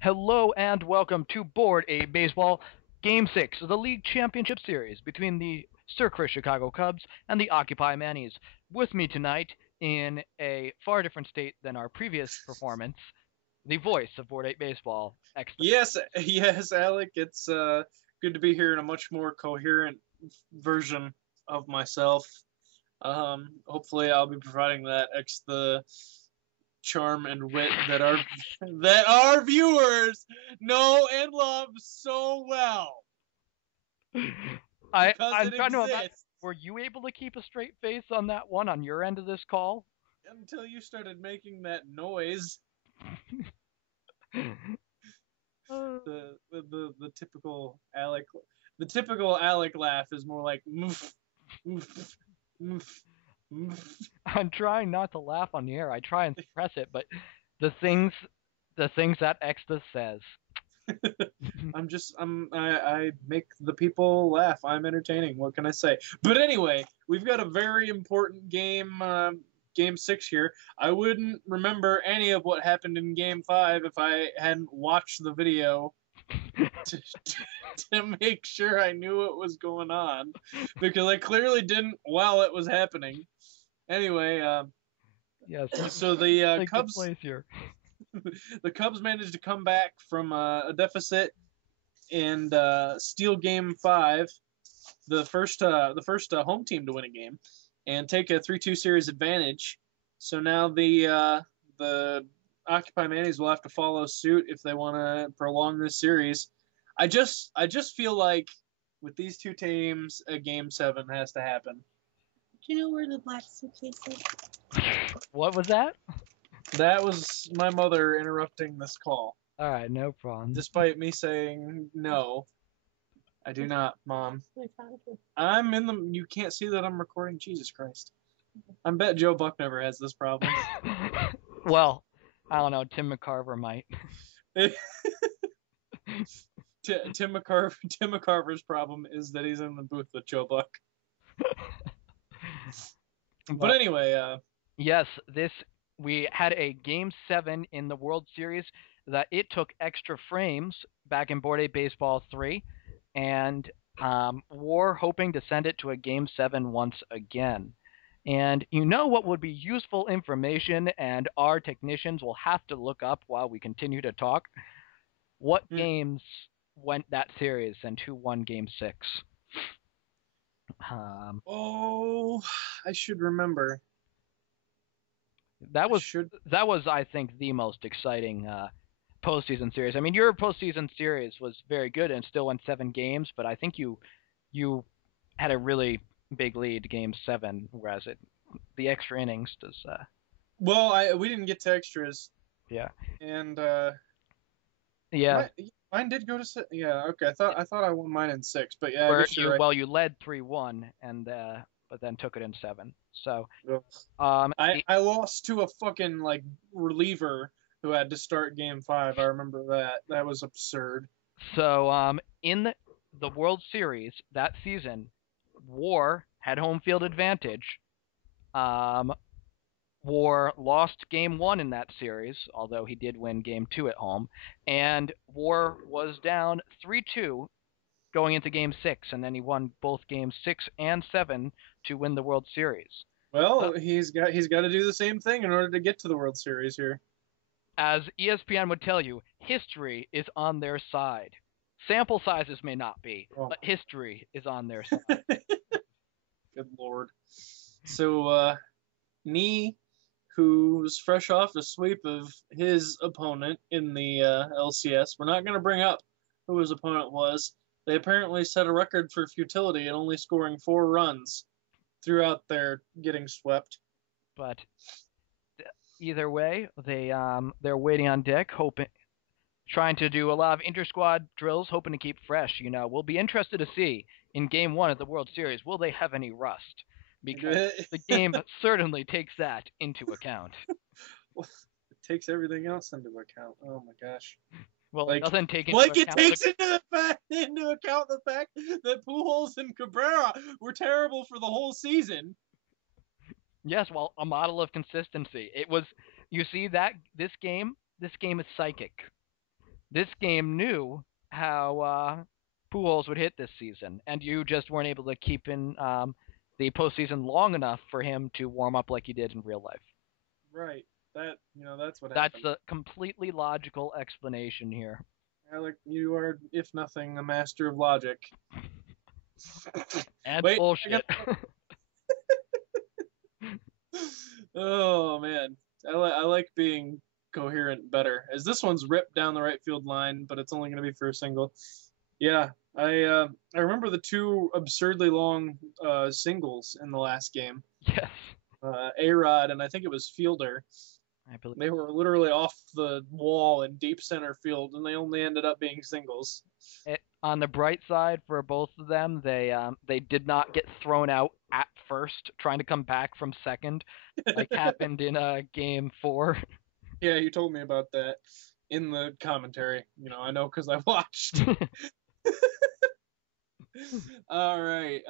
Hello and welcome to Board A Baseball Game 6 of the League Championship Series between the Sir Chris Chicago Cubs and the Occupy Mannies. With me tonight, in a far different state than our previous performance, the voice of Board 8 Baseball, X. Yes, Alec. It's good to be here in a much more coherent version of myself. Hopefully, I'll be providing that the charm and wit that our viewers know and love so well because I'm it trying to imagine, exists. were you able to keep a straight face on that one on your end of this call? Until you started making that noise, the typical Alec laugh is more like moof, moof, moof, moof. I'm trying not to laugh on the air. I try and suppress it, but the things that Exta says. I make the people laugh. I'm entertaining. What can I say? But anyway, we've got a very important game 6 here. I wouldn't remember any of what happened in game 5 if I hadn't watched the video to, to make sure I knew what was going on, because I clearly didn't while it was happening. Anyway, Yes. so the Take Cubs place here. the Cubs managed to come back from a deficit and steal Game 5, the first home team to win a game, and take a 3-2 series advantage. So now the Occupy Mannies will have to follow suit if they want to prolong this series. I just feel like with these two teams, a Game 7 has to happen. Do you know where the black suitcase is? What was that? That was my mother interrupting this call. All right, no problem. Despite me saying no, I do not, Mom. I found it. I'm in the. You can't see that I'm recording. Jesus Christ. I bet Joe Buck never has this problem. Well, I don't know. Tim McCarver might. Tim McCarver's problem is that he's in the booth with Joe Buck. But anyway, yes, we had a Game 7 in the World Series that it took extra frames back in Board A Baseball 3, and we're hoping to send it to a Game 7 once again. And you know what would be useful information and our technicians will have to look up while we continue to talk? What games went that series and who won Game 6? I should remember. That was, I think, the most exciting postseason series. I mean, your postseason series was very good and still went 7 games, but I think you had a really big lead Game 7, whereas the extra innings does. Well, we didn't get to extras. Yeah. And yeah. Mine did go to 6. Yeah. Okay. I thought I won mine in 6, but yeah. I guess you're right. Well, you led 3-1 and but then took it in 7. So I lost to a fucking reliever who had to start Game 5. I remember that. That was absurd. So in the World Series that season, War had home field advantage. War lost Game 1 in that series, although he did win Game 2 at home, and War was down 3-2 going into Game 6, and then he won both Games 6 and 7 to win the World Series. Well, he's got to do the same thing in order to get to the World Series here. As ESPN would tell you, history is on their side. Sample sizes may not be, but history is on their side. Good Lord. So, Nee, who's fresh off a sweep of his opponent in the LCS, we're not going to bring up who his opponent was. They apparently set a record for futility and only scoring 4 runs throughout their getting swept. But either way, they're waiting on deck, trying to do a lot of inter-squad drills, hoping to keep fresh. You know, we'll be interested to see in Game 1 of the World Series, will they have any rust? Because the game certainly takes that into account. Well, it takes everything else into account. Oh my gosh. Well, it doesn't take into account. It takes into account the fact that Pujols and Cabrera were terrible for the whole season. Yes, well, a model of consistency. It was. You see that this game is psychic. this game knew how Pujols would hit this season, and you just weren't able to keep in the postseason long enough for him to warm up like he did in real life. Right. That's what That's happened. the completely logical explanation here. Alec, you are, if nothing, a master of logic. And Wait, bullshit. Oh man, I like being coherent better. As this one's ripped down the right field line, but it's only going to be for a single. Yeah, I remember the two absurdly long singles in the last game. Yes. A-Rod and I think it was Fielder. I believe They were literally off the wall in deep center field, and they only ended up being singles. on the bright side for both of them, they did not get thrown out at first, trying to come back from second, like happened in game 4. Yeah, you told me about that in the commentary. I know because I watched. All right.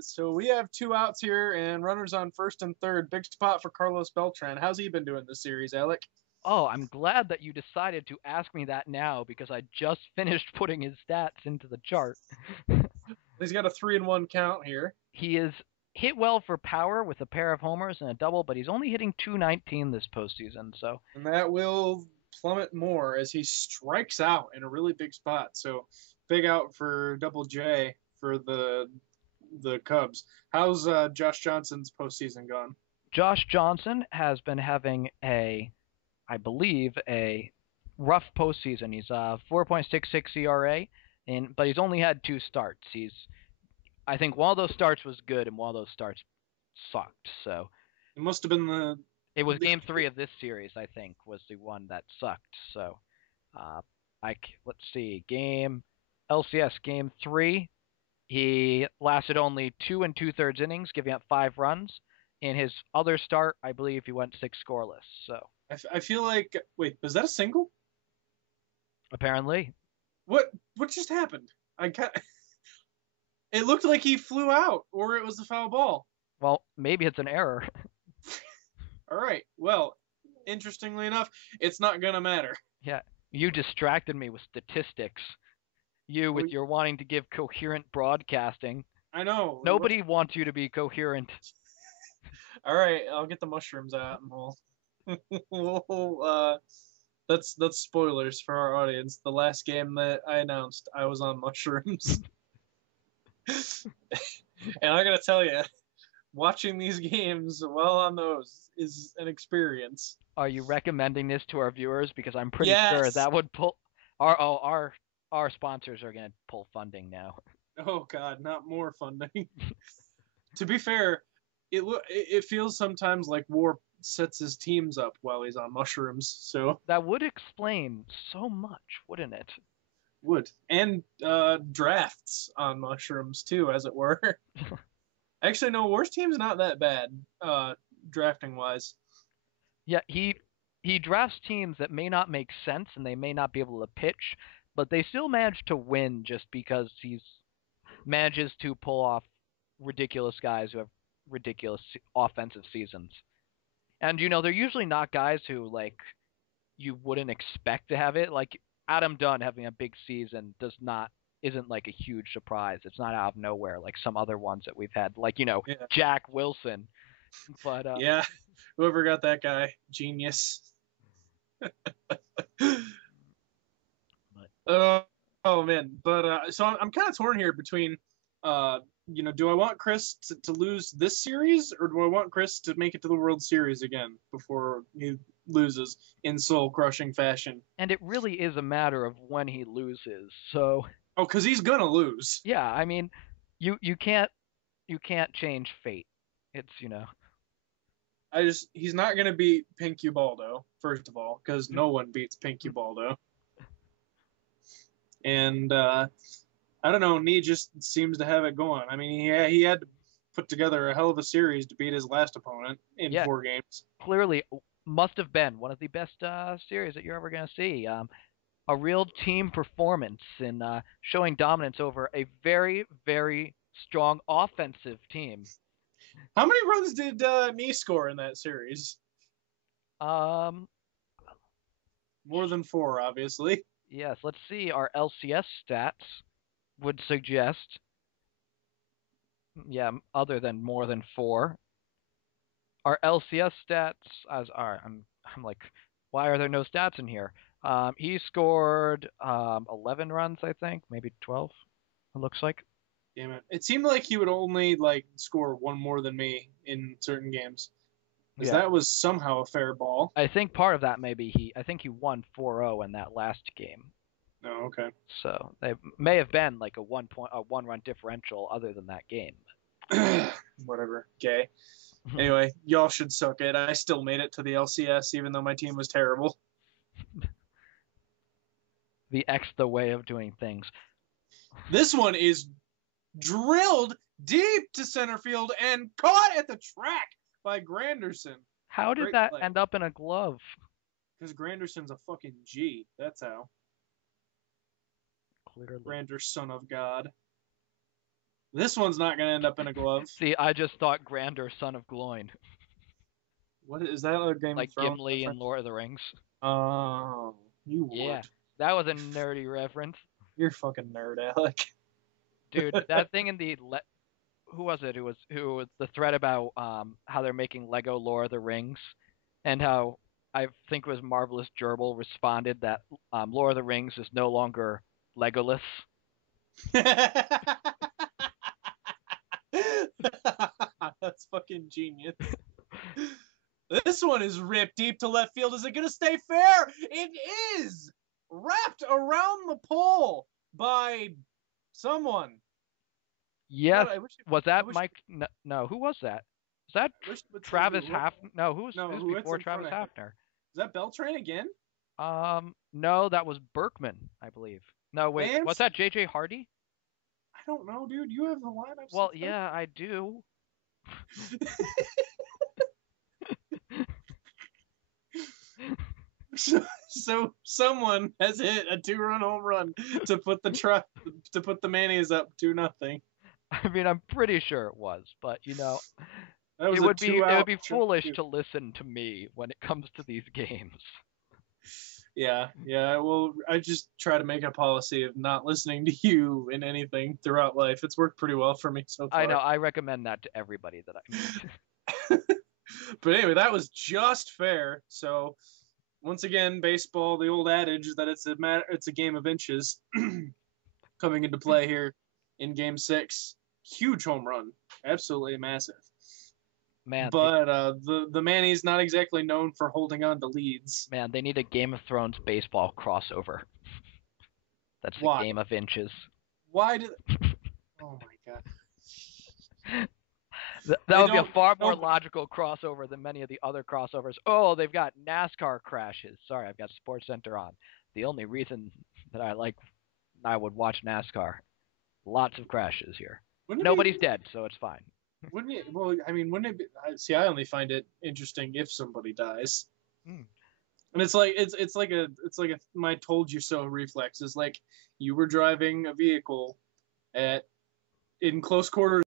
So we have 2 outs here and runners on first and third. Big spot for Carlos Beltran. How's he been doing this series, Alec? Oh, I'm glad that you decided to ask me that now because I just finished putting his stats into the chart. He's got a 3-1 count here. He is hit well for power with a pair of homers and a double, but he's only hitting .219 this postseason. So, and that will plummet more as he strikes out in a really big spot. So big out for Double J for the Cubs. How's Josh Johnson's postseason gone? Josh Johnson has been having I believe, a rough postseason. He's 4.66 ERA, but he's only had 2 starts. I think one of those starts was good, and one of those starts sucked. So it must have been it was game 3 of this series. I think was the one that sucked. So, let's see, LCS game 3. He lasted only 2 2/3 innings, giving up 5 runs. In his other start, I believe he went 6 scoreless. So I feel like, wait, was that a single? Apparently. What just happened? It looked like he flew out, or it was a foul ball. Well, maybe it's an error. All right. Well, interestingly enough, it's not gonna matter. Yeah, you distracted me with statistics. You with your wanting to give coherent broadcasting. I know. Nobody wants you to be coherent. All right, I'll get the mushrooms out and that's spoilers for our audience. The last game that I announced, I was on mushrooms. And I gotta tell you, watching these games while on those is an experience. Are you recommending this to our viewers? Because I'm pretty Yes. sure that would pull our sponsors are gonna pull funding now. Oh God, not more funding. To be fair, it feels sometimes like War sets his teams up while he's on mushrooms. So that would explain so much, wouldn't it? Would. And drafts on mushrooms too, as it were. Actually, no, War's team's not that bad, drafting wise. Yeah, he drafts teams that may not make sense and they may not be able to pitch, but they still manage to win just because he manages to pull off ridiculous guys who have ridiculous offensive seasons. And they're usually not guys who you wouldn't expect to have it. Like Adam Dunn having a big season isn't like a huge surprise. It's not out of nowhere like some other ones that we've had, like Yeah. Jack Wilson. But yeah, whoever got that guy, genius. Oh man, but so I'm kind of torn here between do I want Chris to lose this series, or do I want Chris to make it to the World Series again before he loses in soul-crushing fashion? And it really is a matter of when he loses. So. Oh, because he's gonna lose. Yeah, I mean, you can't change fate. It's he's not gonna beat Pink Ubaldo, first of all, because no one beats Pink Ubaldo. And I don't know, Nee just seems to have it going. I mean, he had to put together a hell of a series to beat his last opponent in 4 games. Clearly, must have been one of the best series that you're ever going to see. A real team performance in showing dominance over a very, very strong offensive team. How many runs did Nee score in that series? More than 4, obviously. Yes, let's see. Our LCS stats would suggest, yeah, other than more than 4. Our LCS stats as are. I'm like, why are there no stats in here? He scored 11 runs, I think, maybe 12. It looks like. Damn it! It seemed like he would only like score one more than me in certain games, because Yeah, that was somehow a fair ball. I think part of that maybe I think he won 4-0 in that last game. Oh, okay. So they may have been like a 1 run differential other than that game. Whatever. Gay. Anyway, y'all should suck it. I still made it to the LCS even though my team was terrible. The way of doing things. This one is drilled deep to center field and caught at the track by Granderson. How did Great that play. end up in a glove? Because Granderson's a fucking G. That's how. Clearly. Grander son of God. This one's not going to end up in a glove. See, I just thought Grander, son of Gloin. What is that other Game Like of Thrones Gimli in reference? Lord of the Rings. Oh, you Yeah, would. that was a nerdy reference. You're a fucking nerd, Alec. Dude, that thing in the who was it? Who was the thread about how they're making Lego Lord of the Rings, and how I think it was Marvelous Gerbil responded that Lord of the Rings is no longer Legolas. That's fucking genius. This one is ripped deep to left field. Is it going to stay fair? It is! Wrapped around the pole by someone. Yes, God, I wish it- was I that wish- Mike? No, who was that? Was that I wish it would tell Travis you who- Hafner? No, who's No, who's who it's before in front Travis of him. Hafner? Is that Beltran again? No, that was Berkman, I believe. No, wait, Vance? was that JJ Hardy? I don't know, dude. You have the lineups. Well, yeah, I do. So someone has hit a 2-run home run to put the mayonnaise up 2-0. I mean, I'm pretty sure it was, but That was it a would be 2-out foolish tribute. to listen to me when it comes to these games. Yeah. Well, I just try to make a policy of not listening to you in anything throughout life. It's worked pretty well for me so far. I know, I recommend that to everybody that I meet. But anyway, that was just fair. So once again, baseball, the old adage that it's a game of inches, coming into play here in Game 6. Huge home run, absolutely massive. Man, But the Manny's not exactly known for holding on to leads. man, they need a Game of Thrones baseball crossover. That's the Why? Game of Inches. Why did? Oh my God. That would be a don't- far more no. logical crossover than many of the other crossovers. Oh, they've got NASCAR crashes. Sorry, I've got Sports Center on. The only reason that I would watch NASCAR. Lots of crashes here. Wouldn't it Nobody's be, dead, so it's fine. Wouldn't it? Well, I mean, wouldn't it be? See, I only find it interesting if somebody dies. Hmm. And it's like a my told you so reflex is like you were driving a vehicle in close quarters